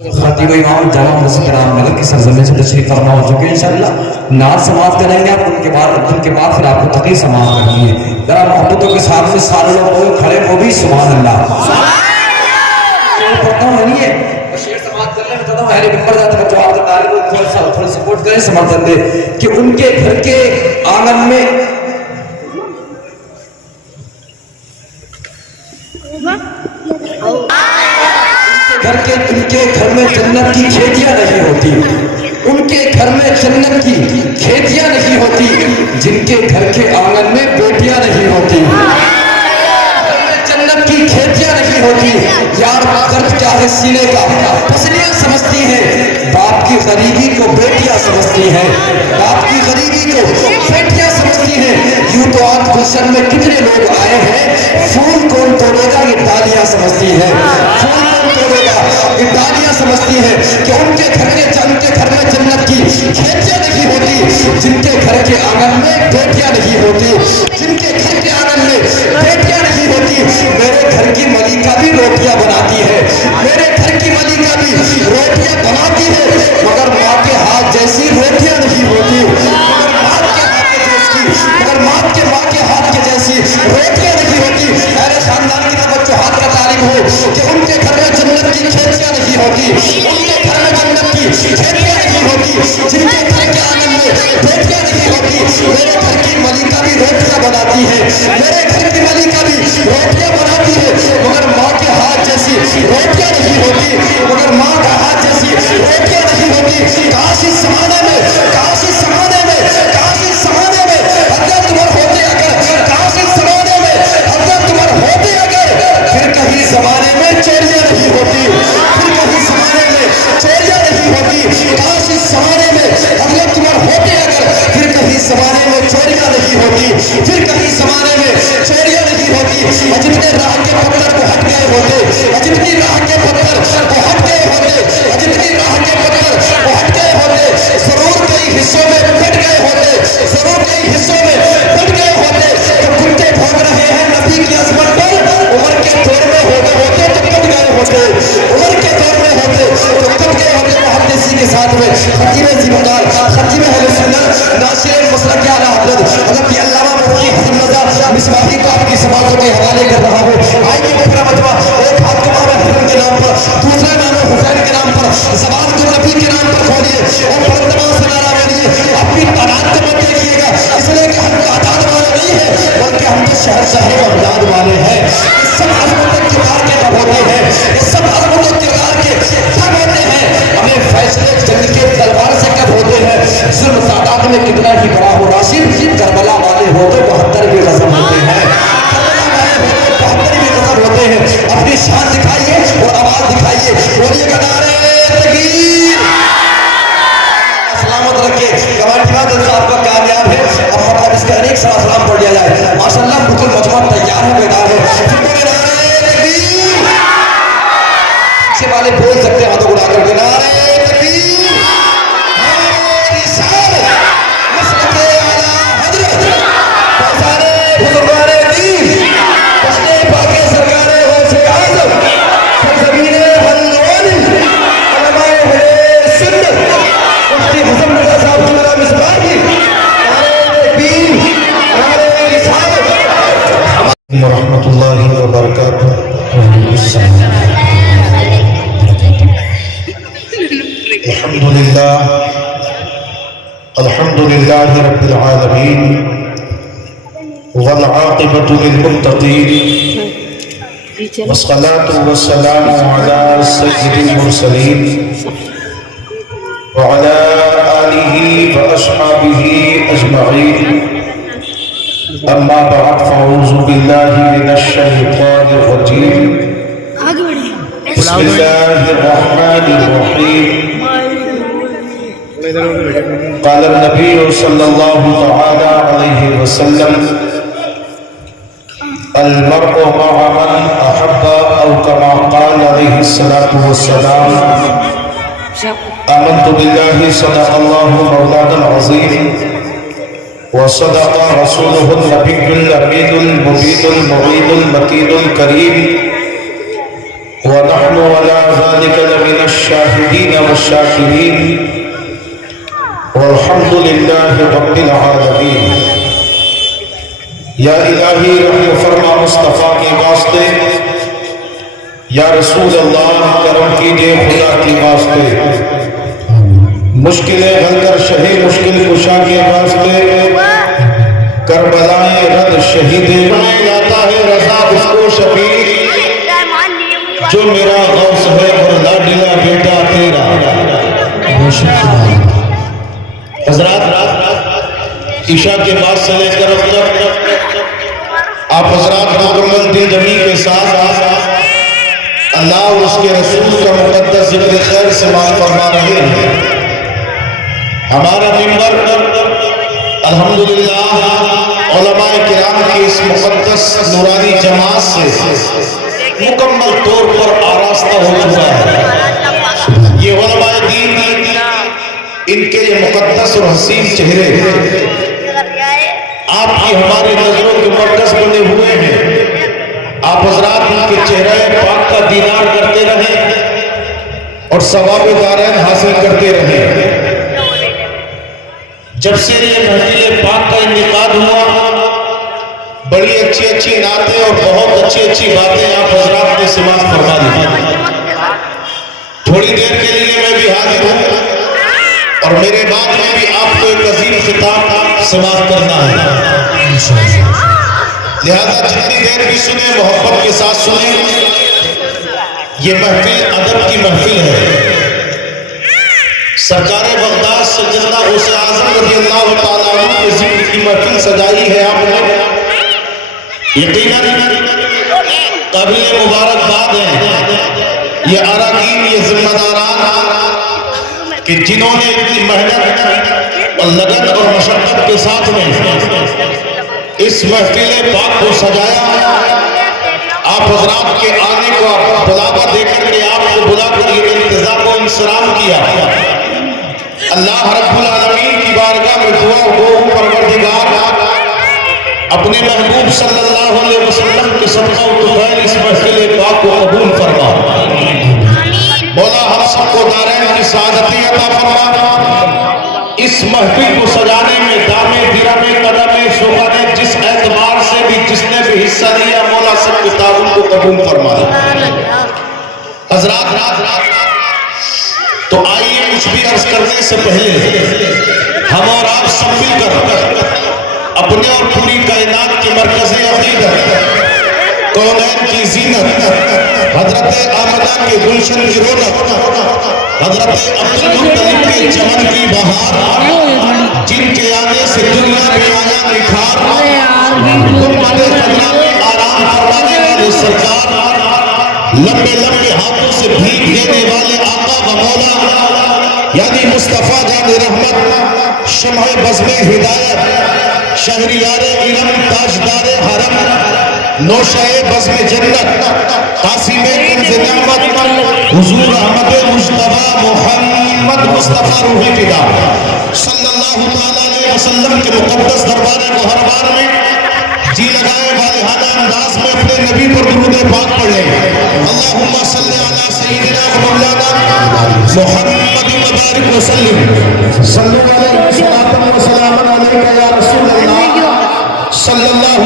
خطیب امام جامع مسجد رام نگر کی سرزمین سے تشریف فرما ہو چکے ہیں انشاءاللہ نعت سماعت کریں گے آپ ان کے بعد پھر آپ کو تقریر سماعت کرنی ہے ذرا محبتوں کے ساتھ میں سارے لوگ کھڑے وہ بھی سبحان اللہ پڑھتا ہوں نہیں ہے شعر سماعت کرنے میں بتاتا ہوں اہل منبر جاتا ہے جو آپ کے طالب کو تھوڑا سپورٹ کریں سمرتن دے کہ ان کے گھر کے آنگن میں ان کے گھر میں جنت کی کھیتیاں نہیں ہوتی ان کے گھر میں جنت کی کھیتیاں نہیں ہوتی جن کے گھر کے آنگن میں بیٹیاں نہیں ہوتی جنت کی کھیتیاں نہیں ہوتی یار قرض چاہے سینے کا پسلیاں سمجھتی ہیں باپ کی غریبی کو بیٹیاں سمجھتی ہیں باپ کی غریبی کو بیٹیاں سمجھتی ہیں یوں تو آج گلشن میں کتنے لوگ آئے ہیں پھول کون توڑے گا یہ ڈالیاں سمجھتی ہیں پھول کون توڑے گا یہ ڈالیاں سمجھتی ہیں کہ ان کے گھر میں جنت کی کھیتیاں نہیں ہوتی جن کے گھر کے آنگن میں بیٹیاں نہیں ہوتی جن کے گھر کے آنگن میں بیٹیاں نہیں ہوتی میرے گھر کی ملکہ بھی روٹیاں بناتی ہے میرے گھر کی ملکہ بھی روٹیاں بناتی ہے مگر ماں کے ہاتھ جیسی روٹیاں نہیں ہوتی مگر ماں کے ہاتھ کے جیسی روٹیاں نہیں ہوتی میرے خاندان کی طرف جو ہاتھ کا تعلیم ہو کہ ان کے گھر میں جنت کی کھیتیاں نہیں ہوتی ان کے گھر میں جنت کی کھیتیاں نہیں ہوتی جن کے گھر کے آنگن میں بیٹیاں نہیں ہوتی میرے گھر کی ملکہ بھی روٹیاں بناتی ہے میرے گھر کی ملکہ بھی روٹیاں بناتی ہے مگر ماں کے ہاتھ جیسی روٹیاں نہیں ہوتی مگر ماں کا ہاتھ جیسی روٹیاں نہیں ہوتی کاش اس زمانے میں کاش اس زمانے میں کاش اس زمانے میں حضرت عمر ہوتے اگر کاش اس زمانے میں حضرت عمر ہوتے اگر پھر کہیں زمانے میں چوریاں نہیں ہوتی پھر کہیں زمانے میں چوریاں نہیں ہوتی کاش اس زمانے میں حضرت عمر ہوتے اگر پھر کہیں زمانے میں چوریاں نہیں ہوتی پھر کہیں زمانے میں چوریاں نہیں ہوتی اجنبی راہ کے پتھر کو ہٹ گئے ہوتے اجنبی راہ کے پتھر کو ہٹ گئے ہوتے اجنبی راہ کے پتھر کو ہٹ گئے ہوتے ضرور کئی حصوں میں پھٹ گئے ہوتے ضرور کئی حصوں میں پھٹ گئے ہوتے تو کتے بھاگ رہے ہیں نبی کی عظمت پر عمر کے دور میں ہو گئے ہوتے تو کب گئے ہوتے عمر کے دور میں ہوتے تو کب گئے ہوتے محدثی کے ساتھ میں خطیب ذمہ خطیب اہل سنت ناصر مسلک اعلی حضرت حضرت علامہ مفتی حسن رضا مصباحی کو آپ کی سماعتوں کے حوالے کر رہا ہوں آئیے پورا مجمع ایک ہاتھ کو امام حسن کے نام پر دوسرا امام حسین کے نام پر زبان کو نبی کے نام پر کھولیے اور بلندمان سے نعرہ مانیے اپنی تعداد کو مت دیکھیے گا اس لیے کہ ہم تعداد والے نہیں ہیں بلکہ ہم تو شہر شہر اور اولاد والے ہیں اس سب عظمت و کردار کے کب ہوتے ہیں اس سب عظمت و کردار کے کب ہوتے ہیں ہمیں فیصلے جنگ کے تلوار سے کب ہوتے ہیں ظلم تعداد میں کتنا ہی بڑا ہو راشد کربلا والے ہو تو 72 بھی غضب ہوتے ہیں کربلا والے ہو تو 72 بھی غضب ہوتے ہیں اپنی شان دکھائیے اور آواز دکھائیے بولیے گا نعرہ تکبیر سلامت رکھے کمانڈی بادل صاحب کا کامیاب ہے اب مطلب اس کا ایک سارا سلام پڑھ لیا جائے ماشاءاللہ بالکل مجموعہ تیار ہے بیدار ہے پھر بولے نعرہ تکبیر پیچھے والے بول سکتے ہیں ہاتھوں کو اڑا کر کے نعرہ تکبیر نعرہ رسالت مسلک اعلی حضرت پہچانے بزرگان دین پشتے پاکے سرکار غوث اعظم سرزمین حلوانی علماء اہل سنت مفتی حسن رضا صاحب کی نام مصباحی نعرہ تکبیر نعرہ رسالت ورحمۃ اللہ وبرکاتہ الحمد للہ رب العالمین والعاقبۃ للمتقین والصلاة والسلام علی سید المرسلین وعلى آلہ واصحابہ اجمعین اما بعد فاعوذ باللہ من الشیطان الرجیم بسم اللہ الرحمن الرحیم قال النبی صلی اللہ تعالی علیہ وسلم المرء مع من احب او كما قال علیہ الصلاة والسلام آمنت باللہ صدق اللہ مولانا العظیم وصدق رسوله النبي الأمين المبين المعيد المكين الكريم ونحن على ذلك لمن الشاهدين والشاكرين والحمد لله رب العالمين. یا الہی رحم فرما مصطفیٰ کے واسطے، یا رسول اللہ کرم کیجئے خدا کے واسطے، مشکلیں حل کر شہی مشکل کشا کے واسطے، کربلائیں رد شہید بنائے جاتا ہے رضا اس کو شفیع، جو میرا غوث ہے اور لاڈلا بیٹا تیرا. حضرات عشاء کے بعد سے لے کر اب تک آپ حضرات مکمل دل جمی کے ساتھ اللہ اور اس کے رسول کا مقدس ذکر خیر سماعت فرما رہے ہیں. ہمارا منبر الحمدللہ علماء کرام کی اس مقدس نورانی جماعت سے مکمل طور پر آراستہ ہو چکا ہے. یہ علماء دین ان کے یہ مقدس اور حسین چہرے آپ کی ہماری نظروں کے مرکز بنے ہوئے ہیں. آپ حضرات ان کے چہرے پاک کا دیدار کرتے رہیں اور ثواب دارین حاصل کرتے رہیں. جب سے یہ محفل پاک کا انعقاد ہوا، بڑی اچھی اچھی نعتیں اور بہت اچھی اچھی باتیں آپ حضرات نے سماعت فرما دی. تھوڑی دیر کے لیے میں بھی حاضر ہوں اور میرے بعد میں بھی آپ کو ایک عظیم خطاب سماعت کرنا ہے. لہذا جتنی دیر بھی سنیں محبت کے ساتھ سنیں. یہ محفل ادب کی محفل ہے. سرکار بغداد سیدنا غوث اعظم رضی اللہ تعالیٰ عنہ کے ذکر کی محفل سجائی ہے آپ نے. یقیناً قابل مبارکباد ہیں یہ اراکین، یہ ذمہ داران کہ جنہوں نے اتنی محنت اور لگن اور مشقت کے ساتھ میں اس محفل پاک کو سجایا. آپ حضرات کے آنے کو بلاوا دے کر کے آپ کو بلا کر یہ انتظام و انصرام کیا. اللہ رب العالمین کی بارگاہ میں دعا گو پروردگار اپنے محبوب صلی اللہ علیہ وسلم کے صدقہ و طفیل اس محفل پاک کو قبول فرما. مولا ہم سب کو دارین کی سعادتی عطا فرما. اس محفل کو سجانے میں دامے درمے قدمے شوہنے جس اعتبار سے بھی جس نے بھی حصہ لیا مولا سب کے تعاون کو قبول فرما. حضرات تو آئیے کچھ بھی عرض کرنے سے پہلے ہم اور آپ سب مل کر اپنے اور پوری کائنات کے مرکز عقیدت، کونین کی زینت، حضرت آمنہ کے گلشن کی رونق، حضرت عبدالمطلب کے چمن کی بہار، جن کے آنے سے دنیا میں آیا نکھار، گنبد خضرا میں آرام فرمانے والے سرکار، لمبے لمبے ہاتھوں سے بھیک دینے والے آقا و مولا یعنی مصطفیٰ جان رحمت، شمع بزم ہدایت، شہریار علم، تاجدار حرم، نوشہ بزم جنت، قاسم کنز نعمت، حضور احمد مجتبی محمد مصطفیٰ روح فدا صلی اللہ علیہ وسلم کے مقدس دربار محربان میں جی لگائے والہانہ انداز میں اپنے نبی پر درود پاک پڑھ لیں. اللہم صلی علی سیدنا مولانا محمد مبارک وسلم. صلی اللہ علیہ وسلم علیکہ یا رسول اللہ صلی اللہ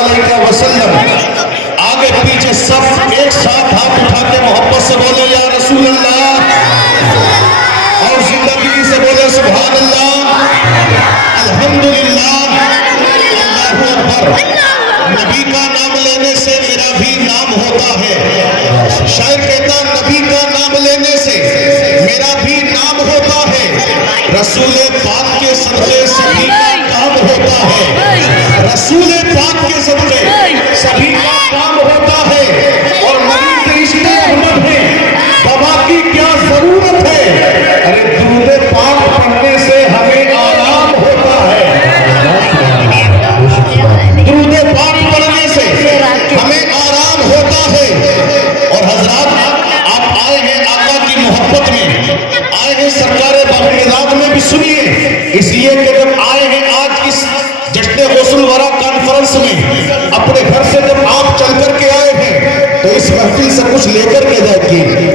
علیہ وسلم. آگے پیچھے سب ایک ساتھ ہاتھ اٹھا کے محبت سے بولے یا رسول اللہ، اور زندگی سے بولے سبحان اللہ، الحمدللہ، نبی کا نام لینے سے میرا بھی نام ہوتا ہے. شاعر کہتا نبی کا نام لینے سے میرا بھی نام ہوتا ہے. رسول پاک کے صدقے سبھی کا کام ہوتا ہے. رسول پاک کے صدقے سبھی کا کام ہوتا ہے. اور نبی کے عشق احمد ہے، دوا کی کیا ضرورت ہے. ارے درود پاک پڑھنے سے ہمیں آرام ہوتا ہے. درود پاک پڑھنے سے ہمیں آرام ہوتا ہے. اور حضرات آپ آئے ہیں آقا کی محبت میں، آئے ہیں سرکار بغداد میں بھی سنیے، اس لیے کہ جب آئے ہیں آج اس جشن غسل ورا کانفرنس میں، اپنے گھر سے جب آپ چل کر کے آئے ہیں تو اس محفل سے کچھ لے کر کے جائیے،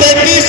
33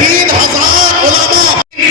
3000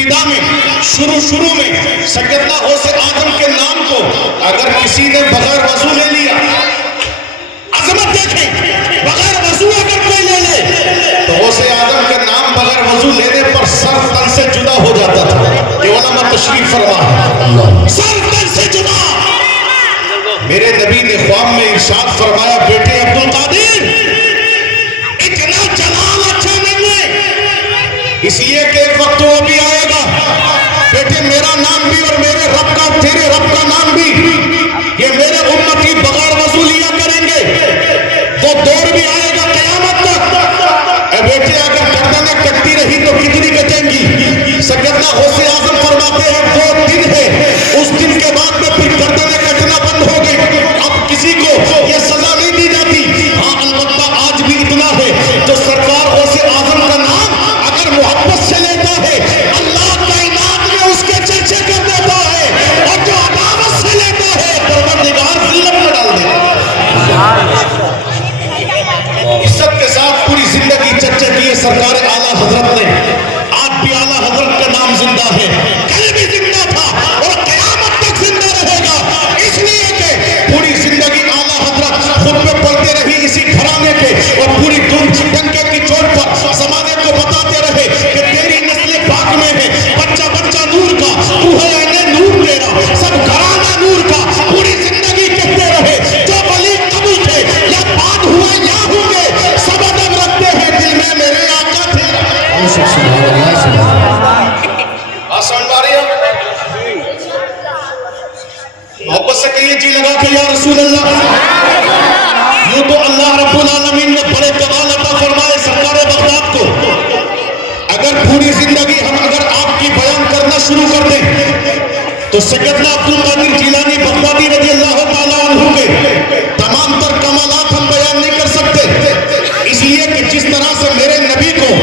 ابتدا میں شروع میں سیدنا غوث اعظم کے نام کو اگر کسی نے بغیر وضو لے لیا، عظمت دیکھیں، بغیر وضو اگر کوئی لے لے تو غوث اعظم کے نام بغیر وضو لینے پر سر تن سے جدا ہو جاتا تھا. یہ علماء تشریف فرما، سر تن سے جدا. میرے نبی نے خواب میں ارشاد فرمایا، بیٹے عبد القادر اتنا جلال اچھا نہیں ہے، اس لیے کہ ایک وقت وہ بھی آئے گا بیٹے میرا نام بھی اور میرے رب کا، تیرے رب کا نام بھی، یہ میرے امتی بغیر وضو لیا کریں گے. وہ دور بھی آئے گا قیامت تک. اے بیٹے اگر گردنیں کٹتی رہی تو کتنی کٹیں گی؟ سیدنا غوث اعظم فرماتے ہیں 2 دن ہے، اس دن کے بعد میں پھر گردنیں کٹنا بند ہو گئی. اب کسی کو یہ سزا نہیں دی جاتی. ہاں البتہ آج بھی اتنا ہے، جو سرکار غوث اعظم کا نام اگر محبت سے لیتا ہے اللہ کائنات میں اس کے چرچے کر دیتا ہے، اور جو عداوت سے لیتا ہے پروردگار ذلت میں ڈال دیتا ہے. عزت کے ساتھ پوری زندگی چرچے کیے سرکار اعلیٰ حضرت نے. آج بھی اعلیٰ حضرت کا نام زندہ ہے، کل بھی زندہ تھا اور قیامت تک زندہ رہے گا. اس لیے کہ پوری زندگی اعلیٰ حضرت خطبے پڑھتے رہی اسی گھرانے کے، اور پوری ڈنکے کی چوٹ پر زمانے کو بتاتے رہے کہ تیری نسل پاک میں ہے، بچہ بچہ نور کا، تو ہے اہل نور تیرا، سب گھرانہ نور کا. پوری زندگی کہتے رہے جو ولی قبول تھے یا بعد ہوئے یا ہوں گے، سب ادب رکھتے ہیں دل میں میرے آقا تیرا. آسان باری ہے، محبت سے کہیے جی لگا کہ یا رسول اللہ. یوں تو اللہ رب العالمین نے بڑے کمال عطا فرمائے سرکار بغداد کو. اگر پوری زندگی ہم اگر آپ کی بیان کرنا شروع کر دیں تو سیدنا عبد القادر جیلانی بغدادی رضی اللہ تعالیٰ عنہ کے تمام تر کمالات ہم بیان نہیں کر سکتے. اس لیے کہ جس طرح سے میرے نبی کو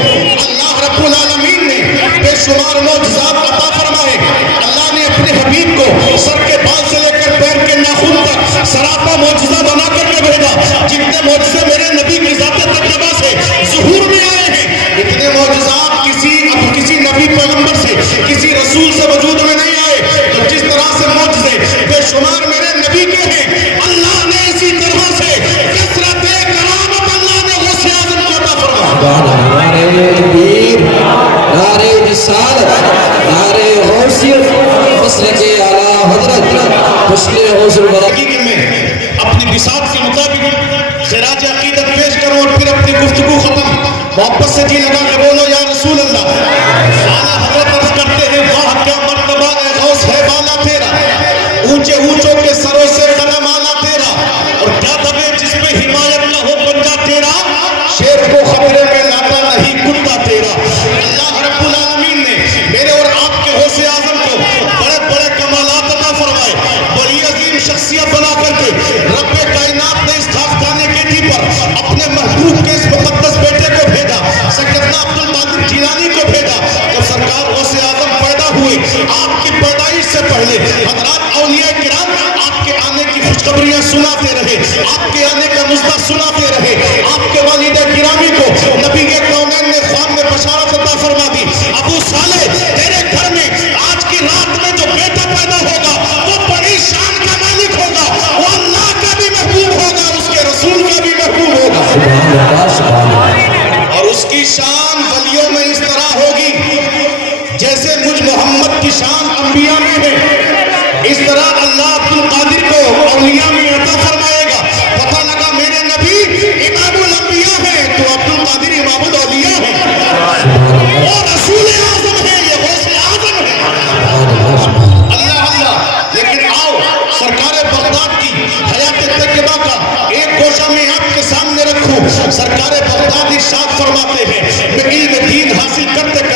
اللہ رب العالمین نے بے شمار معجزات عطا فرمائے. اللہ نے اپنے حبیب کو سر کے بال سے لے کر پیر کے ناخن تک سراپا معجزہ بنا کر کے بھیجا. جتنے معجزے میرے نبی کی ذات طیبہ سے ظہور میں آئے ہیں، اتنے معجزات کسی نبی پیغمبر سے، کسی رسول سے وجود میں نہیں آئے. تو جس طرح سے معجزے بے شمار میرے نبی کے ہیں، اللہ نے اسی طرح سے کثرت کرامت اللہ نے غوث اعظم کو عطا فرمایا. نعرے تکبیر، نعرے رسالت، نعرے غوثیت، مسلک اعلیٰ حضرت، مسلک غوث البرق میں اپنی بساط کے مطابق خراج عقیدت پیش کروں اور پھر اپنی گفتگو ختم. محبت سے جی لگا کہ بولو یا رسول اللہ. اعلیٰ حضرت عرض کرتے ہیں واہ کیا مرتبہ اے غوث ہے بالا تیرا، اونچے اونچوں کے سروں سے قدم آنا تیرا، اور کیا دبے جس پہ حمایت نہ ہو پنجا تیرا، شیر کو خطرے میں لاتا نہیں کتا تیرا. اللہ رب العالمین نے میرے اور آپ کے غوث اعظم کو بڑے بڑے کمالات عطا فرمائے. بڑی عظیم شخصیت بنا کر کے رب کائنات نے اس خاکدان گیٹی پر اپنے محبوب کے اس مقدس بیٹے کو بھیجا، سیدنا عبد القادر جیلانی کو بھیجا. جب سرکار غوث اعظم پیدا ہوئے، آپ کی پیدائش سے پہلے حضرات اولیاء کرام آپ کے آنے کی خوشخبریاں سناتے رہے، آپ کے آنے کا نسخہ سناتے رہے. آپ کے والد گرامی کو نبی کے کونین نے خواب میں بشارت عطا فرما دی، ابو صالح تیرے گھر میں آج کی رات میں جو بیٹا پیدا ہوگا وہ بڑی شان کا مالک ہوگا، وہ اللہ کا بھی محبوب ہوگا، اس کے رسول کا بھی محبوب ہوگا. سبحان اللہ، سبحان اللہ. اور اس کی شان ولیوں میں اس طرح ہوگی جیسے مجھ محمد کی شان انبیاء میں ہے. اس طرح اللہ عبد القادر کو اولیاء میں عطا فرمائے گا. پتہ لگا میرے نبی امام الانبیاء ہیں تو عبد القادر امام الاولیاء ہیں، وہ رسول اعظم ہے، یہ غوث اعظم ہے. اللہ اللہ. لیکن آؤ سرکار بغداد کی حیات طیبہ کا ایک گوشہ میں آپ کے سامنے رکھوں. سرکار بغداد ارشاد فرماتے ہیں میں علم دین حاصل کرتے